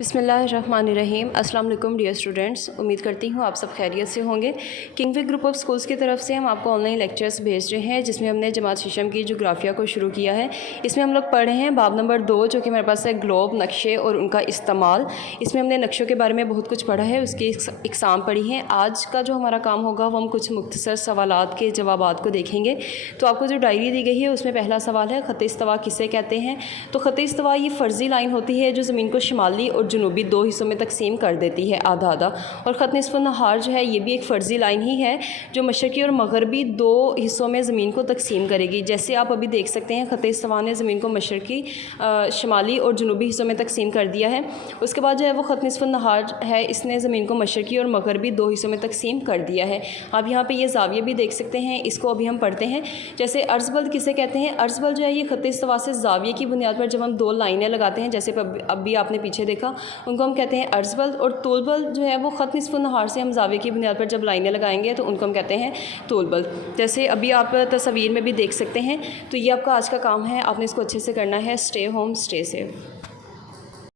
बिस्मिल्लाहिर्रहमानिर्रहीम। अस्सलाम वालेकुम डियर स्टूडेंट्स, उम्मीद करती हूँ आप सब खैरियत से होंगे। किंगविक ग्रुप ऑफ स्कूल्स की तरफ से हम आपको ऑनलाइन लेक्चर्स भेज रहे हैं, जिसमें हमने जमात शीशम की जोग्राफिया को शुरू किया है। इसमें हम लोग पढ़ रहे हैं बाब नंबर 2, जो कि हमारे पास है ग्लोब, नक्शे और उनका इस्तेमाल। इसमें हमने नक्शों के बारे में बहुत कुछ पढ़ा है, उसकी इकसाम पढ़ी है। आज का जो हमारा काम होगा वो हम कुछ मुख्तसर सवालात के जवाबात को देखेंगे। तो आपको जो डायरी दी गई है उसमें पहला सवाल है, ख़त इस्तवा किसे कहते हैं। तो ख़त इस्तवा ये फ़र्ज़ी लाइन होती है जो ज़मीन को शुमाली और जनूबी दो हिस्सों में तकसीम कर देती है, आधा आधा। और ख़त निस्फ़ नहार जो है ये भी एक फ़र्ज़ी लाइन ही है जो मशरक़ी और मग़रबी दो हिस्सों में ज़मीन को तकसीम करेगी। जैसे आप अभी देख सकते हैं ख़त इस्तवा ने ज़मीन को मशरक़ी, शुमाली और जनूबी हिस्सों में तकसीम कर दिया है। उसके बाद जो है वो ख़त निस्फ़ नहार है, इसने ज़मीन को मशरक़ी और मग़रबी दो हिस्सों में तकसीम कर दिया है। आप यहाँ पर ये ज़ाविया भी देख सकते हैं, इसको अभी हम पढ़ते हैं। जैसे अर्ज़बल किसे कहते हैं। अर्ज़बल जो है ये ख़त इस्तवा से ज़ाविये की बुनियाद पर जब हम दो लाइनें लगाते हैं, जैसे अभी आपने पीछे देखा, उनको हम कहते हैं अर्ज़बल। और तूलबल जो है वो ख़त निस्फ़ नहार से हम ज़ाविये की बुनियाद पर जब लाइनें लगाएंगे तो उनको हम कहते हैं तूलबल। जैसे अभी आप तस्वीर में भी देख सकते हैं। तो ये आपका आज का काम है, आपने इसको अच्छे से करना है। Stay home, stay safe.